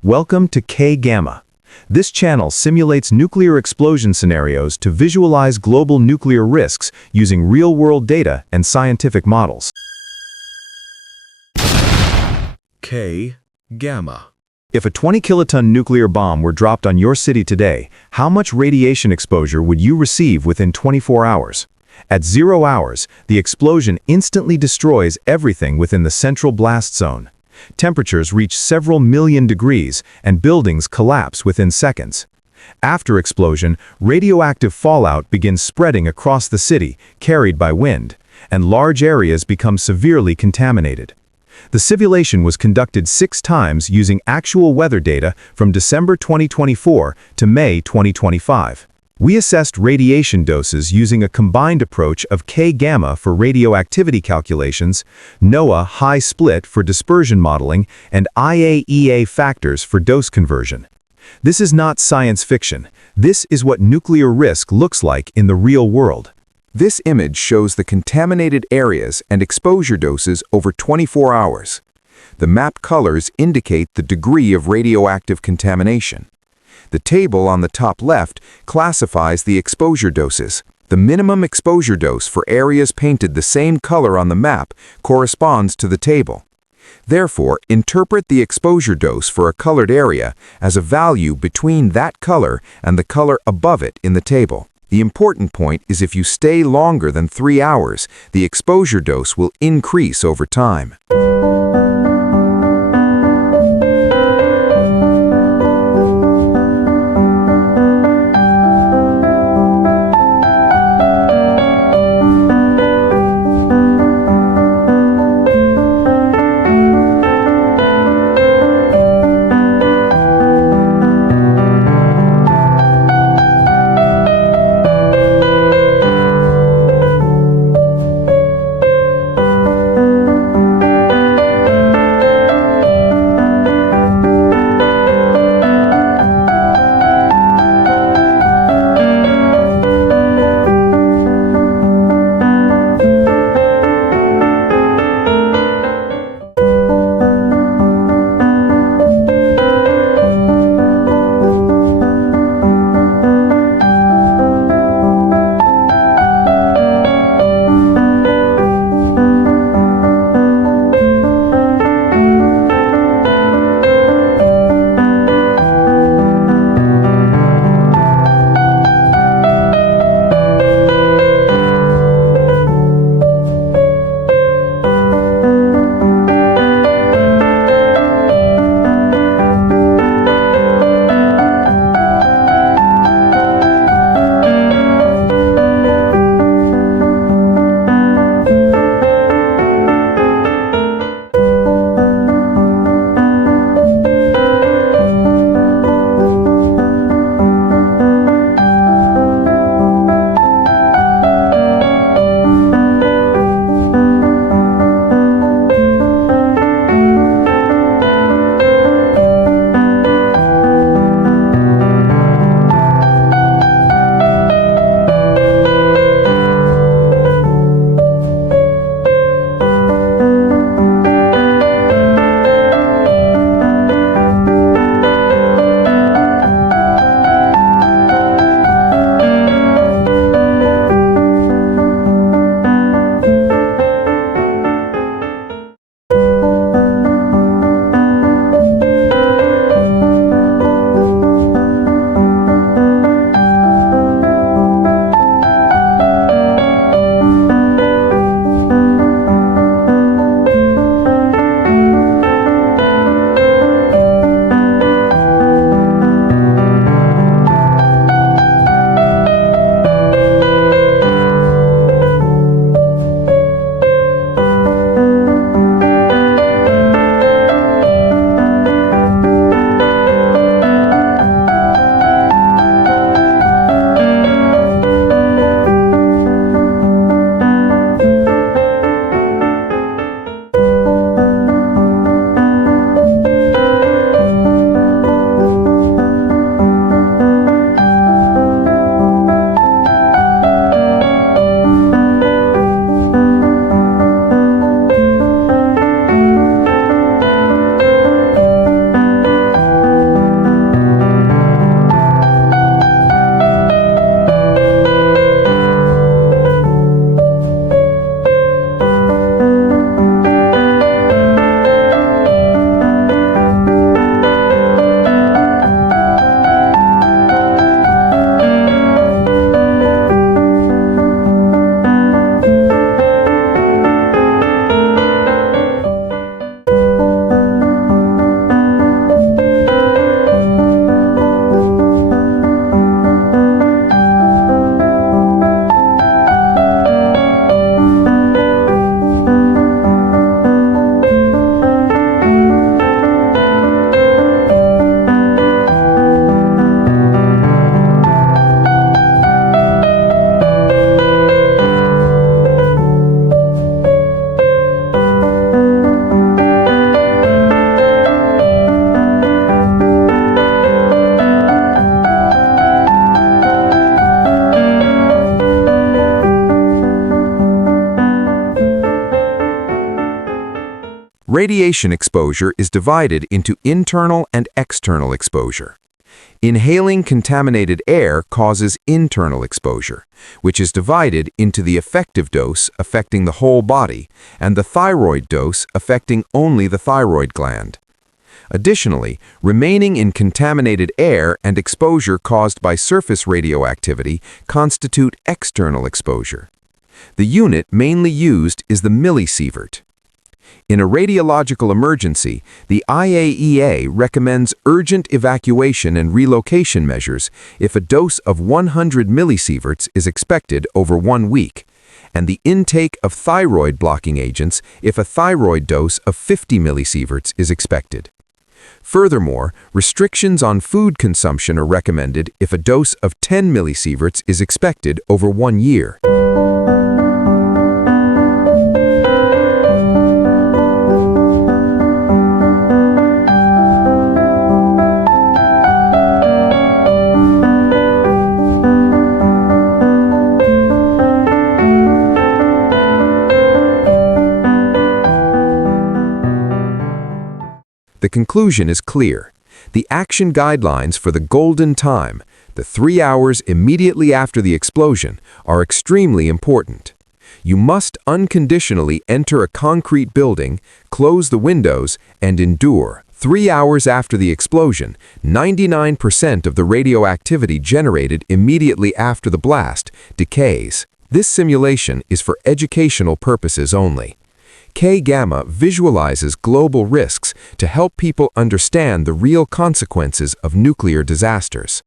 Welcome to K-Gamma. This channel simulates nuclear explosion scenarios to visualize global nuclear risks using real-world data and scientific models. K-Gamma. If a 20-kiloton nuclear bomb were dropped on your city today, how much radiation exposure would you receive within 24 hours? At 0 hours, the explosion instantly destroys everything within the central blast zone. Temperatures reach several million degrees, and buildings collapse within seconds. After explosion, radioactive fallout begins spreading across the city, carried by wind, and large areas become severely contaminated. The simulation was conducted 6 times using actual weather data from December 2024 to May 2025. We assessed radiation doses using a combined approach of K-gamma for radioactivity calculations, NOAA high split for dispersion modeling, and IAEA factors for dose conversion. This is not science fiction. This is what nuclear risk looks like in the real world. This image shows the contaminated areas and exposure doses over 24 hours. The mapped colors indicate the degree of radioactive contamination. The table on the top left classifies the exposure doses. The minimum exposure dose for areas painted the same color on the map corresponds to the table. Therefore, interpret the exposure dose for a colored area as a value between that color and the color above it in the table. The important point is if you stay longer than 3 hours, the exposure dose will increase over time. Radiation exposure is divided into internal and external exposure. Inhaling contaminated air causes internal exposure, which is divided into the effective dose affecting the whole body and the thyroid dose affecting only the thyroid gland. Additionally, remaining in contaminated air and exposure caused by surface radioactivity constitute external exposure. The unit mainly used is the millisievert. In a radiological emergency, the IAEA recommends urgent evacuation and relocation measures if a dose of 100 millisieverts is expected over 1 week, and the intake of thyroid blocking agents if a thyroid dose of 50 millisieverts is expected. Furthermore, restrictions on food consumption are recommended if a dose of 10 millisieverts is expected over 1 year. The conclusion is clear. The action guidelines for the golden time, the 3 hours immediately after the explosion, are extremely important. You must unconditionally enter a concrete building, close the windows, and endure. 3 hours after the explosion, 99% of the radioactivity generated immediately after the blast decays. This simulation is for educational purposes only. K-gamma visualizes global risks to help people understand the real consequences of nuclear disasters.